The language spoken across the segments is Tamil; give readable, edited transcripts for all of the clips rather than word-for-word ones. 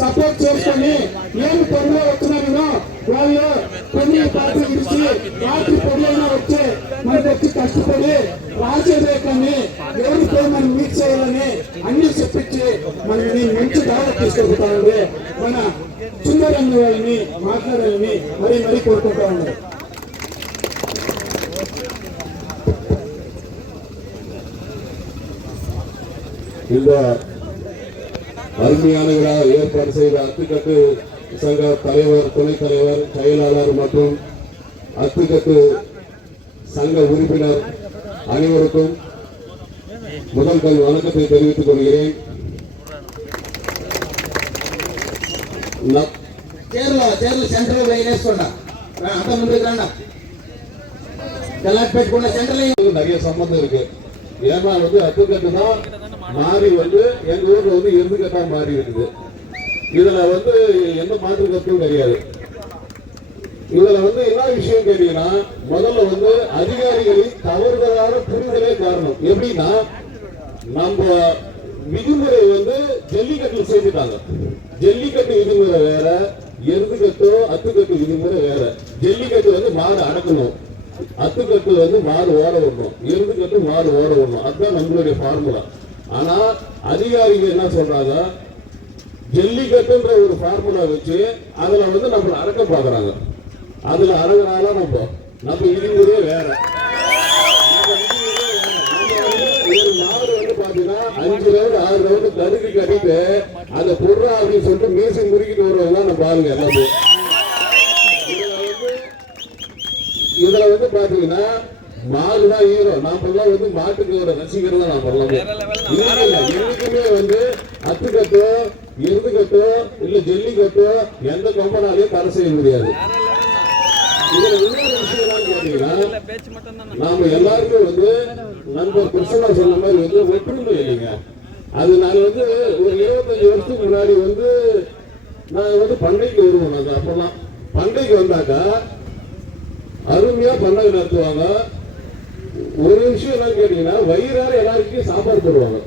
సపోర్ట్ చేసుకొని ఏమి పనిలో వచ్చినారో వాళ్ళు కొన్ని పార్టీ ఇచ్చి రాత్రి పొడిలైనా వచ్చి మనకు వచ్చి కష్టపడి రాసేదే కానీ ఎవరిపై మనం మీట్ చేయాలని అన్ని చెప్పించి మనల్ని మంచి దావా తీసుకెళ్తామండి. మన సుందరమ్మ వాళ్ళని మాట్లాడాలని మరీ కోరుకుంటా ఉన్నారు. இந்த அருமையான விழா ஏற்பாடு செய்த அத்துக்கட்டு சங்க தலைவர், துணைத் தலைவர், செயலாளர் மற்றும் அத்துக்கட்டு சங்க உறுப்பினர் அனைவருக்கும் முதல் கண் வணக்கத்தை தெரிவித்துக் கொள்கிறேன். கேரளா சென்ட்ரல் நிறைய சம்பந்தம் இருக்கு. ஏன்னா அத்துக்கட்டு தான் மாறி எங்க ஊர்ல எருதுக்கட்டா மாறி இருக்குது. இதுல எந்த மாற்று கருத்தும் கிடையாது. இதுல என்ன விஷயம் கேட்டீங்கன்னா, முதல்ல அதிகாரிகளின் தவறுதலான புரிதலே காரணம். எப்படின்னா, நம்ம விதிமுறை ஜல்லிக்கட்டு செஞ்சுட்டாங்க. ஜல்லிக்கட்டு விதிமுறை வேற, எருதுக்கட்டோ அத்துக்கட்டு விதிமுறை வேற. ஜல்லிக்கட்டு மாடு அடக்கணும், அத்துக்கட்டு மாடு ஓட விடணும், எருதுக்கட்டு மாடு ஓட விடணும். அதுதான் நம்மளுடைய ஃபார்முலா. ஆனா அதிகாரிகள் என்ன சொல்றாங்க, ஜல்லிக்கட்டுன்ற ஒரு ஃபார்முலா வச்சு அதுல நம்மள அடக்க பாக்குறாங்க. அதுல அடங்குறால நம்ம விதிமுறையே வேற. ஒரு மாடு பாத்தீங்கன்னா 5 ரவுண்டு 6 ரவுண்டு தடுக்கி கட்டிட்டு அதை பொருளா அப்படின்னு சொல்லிட்டு மீசி முறுக்கிட்டு வருவாங்க நம்ம பாருங்க எல்லாமே. இதுல பாத்தீங்கன்னா மாடுதான் ஹீரோ. நாமெல்லாம் மாட்டுக்கு ஒரு ரசிகர் தான். நாம் என்னைக்குமே அத்துக்கட்டோ எருதுக்கட்டோ இல்ல ஜல்லிக்கட்டோ எந்த கொம்பனாலையும் தடை செய்ய முடியாது. இதுல இன்னொரு விஷயம் கேட்டீங்கன்னா, நாம எல்லாருமே நண்பர் கிருஷ்ணா சொன்ன மாதிரி ஒற்றுமை இல்லைங்க. அது நான் ஒரு 25 வருஷத்துக்கு முன்னாடி நான் பண்டைக்கு வருவோம். நாங்க அப்பெல்லாம் பண்டைக்கு வந்தாக்கா அருமையா பண்டகை நடத்துவாங்க. ஒரு விஷயம் என்னன்னு கேட்டீங்கன்னா, வயிறார எல்லாருக்கும் சாப்பாடு போடுவாங்க.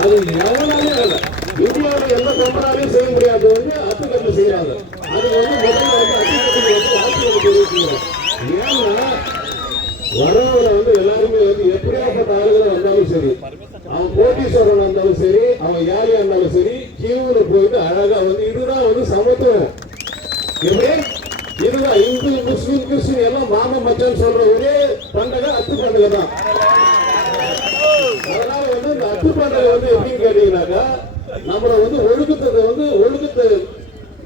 அது எவனாலே இல்லை, இந்தியாவில் எந்த கொம்பனாலையும் செய்ய முடியாது. அத்துக்கட்டு செய்யறாங்க. அது முதல்ல அத்துக்கட்டு வாழ்த்துக்களை தெரிவிக்கிறோம். ஏன்னா வரவங்களை எல்லாருமே எப்படியாப்பட்ட ஆளுகளை வந்தாலும் சரி, அவன் கோட்டீஸ்வரன் இருந்தாலும் சரி, அவன் ஏழையா இருந்தாலும் சரி, கீழே போயிட்டு அழகா இதுதான் சமத்துவம். எப்படி இதுதான் இந்து முஸ்லீம் கிறிஸ்டின் எல்லாம் மாமன் மச்சான் சொல்ற ஒரே பண்டகை அத்து பண்டகை தான். அதனால இந்த அத்து பண்டகை எப்படின்னு கேட்டீங்கன்னாக்கா, நம்மள ஒழுக்கத்தை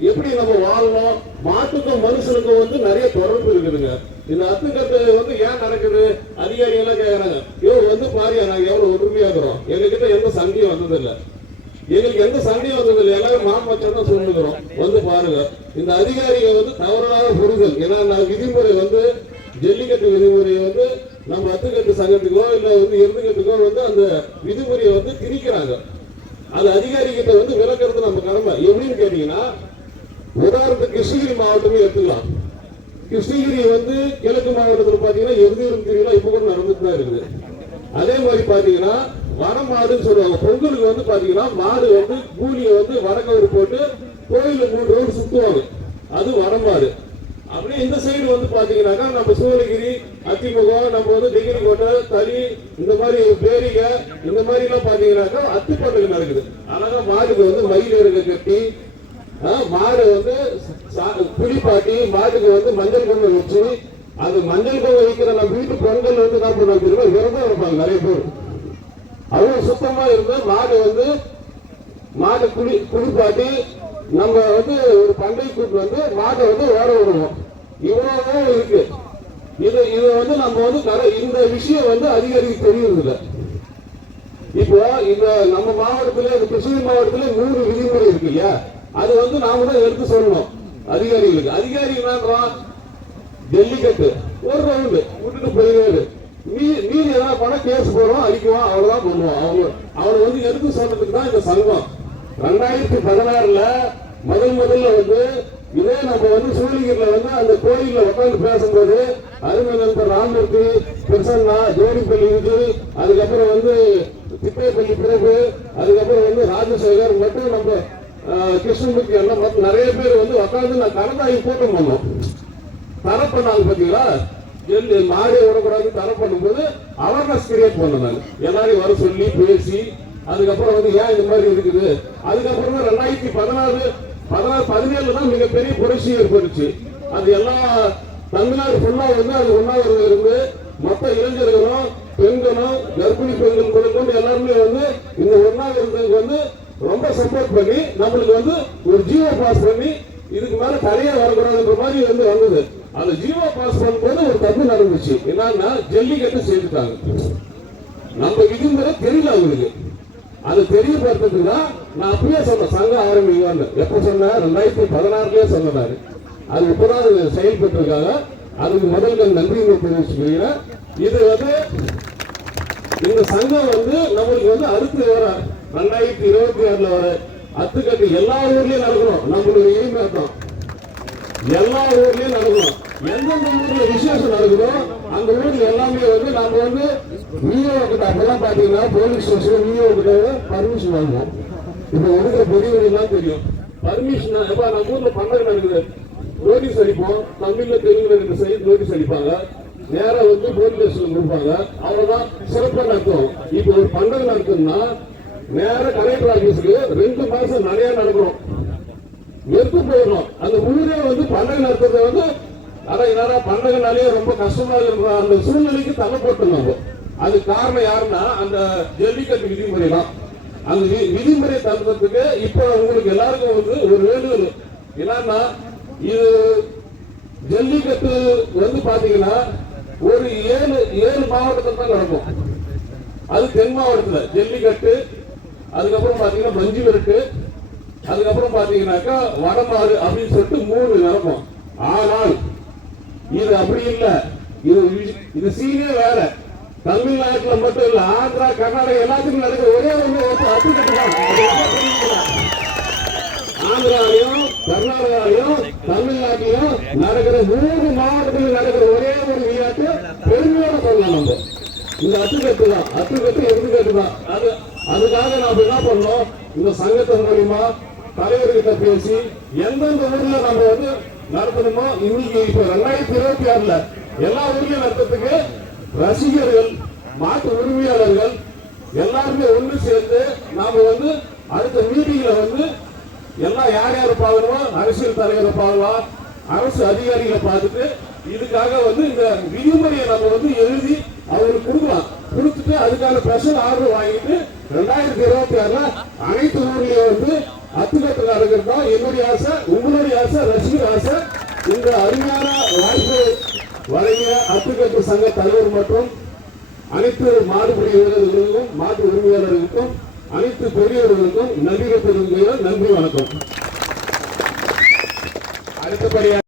எப்படி நம்ம வாழணும், மாட்டுக்கும் மனுஷனுக்கும் நிறைய தொடர்பு இருக்குதுங்க. இந்த அத்துக்கட்டு ஏன் நடக்குது, அதிகாரி எல்லாம் கேட்கறாங்க. பாரியா நாங்க எவ்வளவு ஒற்றுமையா இருக்கிறோம், எங்ககிட்ட எந்த சண்டையும் வந்ததில்லை, எங்களுக்கு எந்த சண்டையும் வந்ததில்லை, எல்லாரும் மாமச்சான் தான் சொல்லுகிறோம். பாருங்க, இந்த அதிகாரிகள் தவறான புரிதல். ஏன்னா விதிமுறை ஜல்லிக்கட்டு விதிமுறையை நம்ம அத்துக்கட்டு சங்கத்துக்கோ இல்ல எருதுக்கட்டுக்கோ அந்த விதிமுறையை திணிக்கிறாங்க. அது அதிகாரிகிட்ட விளக்குறது நம்ம கடமை. எப்படின்னு கேட்டீங்கன்னா, உதாரணத்துக்கு கிருஷ்ணகிரி மாவட்டமே எடுத்துக்கலாம். கிருஷ்ணகிரி கிழக்கு மாவட்டத்தில் பாத்தீங்கன்னா எருது திருவிழா இப்ப கூட நடந்துட்டு தான் இருக்குது. அதே மாதிரி பாத்தீங்கன்னா வடமாடுன்னு சொல்லுவாங்க. பொங்கலுக்கு பாத்தீங்கன்னா மாடு கூலியை வடக்கவர் போட்டு கோயில 3 ரவுண்ட் சுத்துவாங்க. அது வடமாடு. அப்படியே இந்த சைடு பாத்தீங்கன்னாக்கா நம்ம சூளகிரி, அத்திமுகம், நம்ம டிகிரி கோட்டை, தளி, இந்த மாதிரி பேரிகை, இந்த மாதிரி எல்லாம் பாத்தீங்கன்னாக்கா அத்து பண்டகை நடக்குது. ஆனா மாடுக்கு மயில் இறக்க கட்டி, மாடு குளிப்பாட்டி, மாட்டுக்கு மஞ்சள் பொங்கல் வச்சு, அது மஞ்சள் பொங்கல் வைக்கிற நம்ம வீட்டு பொங்கல் என்ன பண்ணுவாங்க, விரதம் இருப்பாங்க நிறைய பேர். அவ்வளவு சுத்தமா இருந்து மாடு குளிப்பாட்டி நம்ம ஒரு பண்டை கூட்டு மாட்டை ஓட விடுவோம். இவ்வளவு இருக்கு. இது நம்ம இந்த விஷயம் அதிகாரிக்கு தெரியுது. இப்போ இந்த நம்ம மாவட்டத்துல, கிருஷ்ணகிரி மாவட்டத்துல 100 விதிமுறை இருக்கு இல்லையா, அது நாம தான் எடுத்து சொல்லணும் அதிகாரிகளுக்கு. அதிகாரி என்ன, ஜல்லிக்கட்டு ஒரு ரவுண்டு விட்டுட்டு போயிடுவாரு. மீதி எதனா பண்ண கேஸ் போடுவோம், அடிக்குவோம், அவ்வளவுதான் பண்ணுவோம். அவனை எடுத்து சொல்றதுக்கு தான் இந்த சங்கம். 2016 முதல்ல இதே நம்ம சூளகிரியில அந்த கோயில்ல உட்காந்து பேசும்போது அருமை நண்பர் ராமூர்த்தி, பிரசன்னா, ஜோடிப்பள்ளி இது, அதுக்கப்புறம் திப்பைப்பள்ளி பிரபு, அதுக்கப்புறம் ராஜசேகர் மற்றும் நம்ம கிருஷ்ணமூர்த்தி எல்லாம் பார்த்து நிறைய பேர் வந்து உட்காந்து நான் கரந்தாயி கூட்டம் பண்ணோம். தடை பண்ணாங்க பாத்தீங்களா, மாடே விடக்கூடாது தடை பண்ணும்போது அவேர்னஸ் கிரியேட் பண்ணாங்க. எல்லாரையும் வர சொல்லி பேசி அதுக்கப்புறம் வந்து ஏன் இந்த மாதிரி இருக்குது. அதுக்கப்புறம் தான் 2017 தான் மிகப்பெரிய புரட்சி ஏற்பட்டுச்சு. அது எல்லா தமிழ்நாடு ஃபுல்லா வந்து அது ஒன்னாவது இருந்து மொத்த இளைஞர்களும் பெண்களும் கர்ப்பிணி பெண்கள் கொண்டு எல்லாருமே வந்து இந்த ஒன்னாவது இருந்ததுக்கு வந்து ரொம்ப சப்போர்ட் பண்ணி நம்மளுக்கு வந்து ஒரு ஜியோ பாஸ் பண்ணி இதுக்கு மேல தனியா வரக்கூடாதுன்ற மாதிரி வந்து வந்தது. அந்த ஜியோ பாஸ் பண்ணும்போது ஒரு தப்பு நடந்துச்சு. என்னன்னா ஜல்லிக்கட்டு செய்துட்டாங்க. நம்ம விதிமுறை தெரியல அவங்களுக்கு. அது தெரியப்படுத்துறதுக்கு தான் நான் அப்பயே சொன்னேன் சங்கம் ஆரம்பிங்கன்னு. எப்ப சொன்னேன்? 2016 சொன்னாரு. அது இப்பதான் செயல்பட்டு இருக்காங்க. அதுக்கு முதல்ல நன்றி தெரிவிச்சுக்கிறேன். இது வந்து இந்த சங்கம் வந்து நம்மளுக்கு வந்து அடுத்து வர 2026 வர அத்துக்கட்டு எல்லா ஊர்லயும் நடக்கணும். நம்மளுடைய எய்மே தான் எல்லா ஊர்லயும் நடக்கணும். எந்தெந்த ஊர்ல விசேஷம் நடக்குதோ அந்த ஊர்ல எல்லாமே வந்து நம்ம வந்து விஓ கிட்ட அப்பதான் பாத்தீங்கன்னா போலீஸ் ஸ்டேஷன் விஓ கிட்ட பர்மிஷன் வாங்குவோம். இப்ப இருக்கிற பெரியவர்கள் தெரியும் பர்மிஷன். எப்ப நம்ம ஊர்ல பண்டகை நடக்குது நோட்டீஸ் அடிப்போம். தமிழ்ல தெலுங்குல 2 சைடு நோட்டீஸ் அடிப்பாங்க. நேரம் வந்து போலீஸ் ஸ்டேஷன் கொடுப்பாங்க. அவ்வளவுதான் சிறப்பா நடத்தும். இப்ப ஒரு பண்டகை நடக்குதுன்னா நேர கலெக்டர் ஆபீஸ்க்கு 2 மாசம் நிறைய நடக்கணும். வெறுத்து போயிடும். அந்த ஊரே வந்து பண்டகை நடத்துறத வந்து என்னடா பண்டகைனாலே ரொம்ப கஷ்டமா இருக்கிற அந்த சூழ்நிலைக்கு தள்ளப்பட்டுருந்தாங்க. அது காரணம் யாருன்னா அந்த ஜல்லிக்கட்டு விதிமுறை தான். அந்த விதிமுறை தள்ளுறதுக்கு இப்ப உங்களுக்கு எல்லாருக்கும் வந்து ஒரு வேண்டுகோள் என்னன்னா, இது ஜல்லிக்கட்டு வந்து பாத்தீங்கன்னா ஒரு 7 மாவட்டத்தில் தான் நடக்கும். அது தென் மாவட்டத்தில் ஜல்லிக்கட்டு, அதுக்கப்புறம் பாத்தீங்கன்னா மஞ்சு விரட்டு, அதுக்கப்புறம் பாத்தீங்கன்னாக்கா வடமாறு அப்படின்னு சொல்லிட்டு 3 நடக்கும். ஆனால் இது அப்படி இல்லை. இது சீனே வேற. தமிழ்நாட்டுல மட்டும் இல்ல, ஆந்திரா கர்நாடகா எல்லாத்துக்கும் நடக்கிற ஒரே அத்துக்கட்டு தான். ஆந்திராலையும் கர்நாடகாலையும் தமிழ்நாட்டிலையும் நடக்கிற 3 மாவட்டத்தில் நடக்கிற ஒரே ஒரு விளையாட்டு பெருமையோட சொல்லலாம். நம்ம இந்த அத்துக்கட்டு தான். அத்துக்கட்டு எடுத்துக்கட்டு தான். அதுக்காக நம்ம என்ன பண்ணோம், இந்த சங்கத்தின் மூலியமா தலைவர்கிட்ட பேசி எந்தெந்த ஊர்ல நம்ம வந்து நடத்தணுமோ இன்னைக்கு இப்ப 2026 எல்லா ஊர்லயும் நடத்துறதுக்கு ரசிகர்கள் மாட்டு உரிமையாளர்கள் எல்லாருமே ஒன்று சேர்ந்து நாம வந்து அடுத்த மீட்டிங்ல வந்து எல்லாம் யார் யார் பார்க்கணுமோ அரசியல் தலைவரை பார்க்கலாம், அரசு அதிகாரிகளை பார்த்துட்டு இதுக்காக வந்து இந்த விதிமுறையை நம்ம வந்து எழுதி அவங்களுக்கு கொடுக்கலாம். கொடுத்துட்டு அதுக்கான ஸ்பெஷல் ஆர்டர் வாங்கிட்டு 2026 அனைத்து ஊர்லயும் வந்து அத்துக்கட்டு நடக்கிறது தான் என்னுடைய ஆசை, உங்களுடைய ஆசை, ரசிகர் ஆசை. இந்த அருமையான வாய்ப்பு வழங்கிய அத்துக்கட்டு சங்க தலைவர் மற்றும் அனைத்து மாடுபிடி வீரர்களுக்கும் மாட்டு உரிமையாளர்களுக்கும் அனைத்து பெரியவர்களுக்கும் நன்றி தெரிவிக்கிறேன். நன்றி, வணக்கம். அடுத்தபடியாக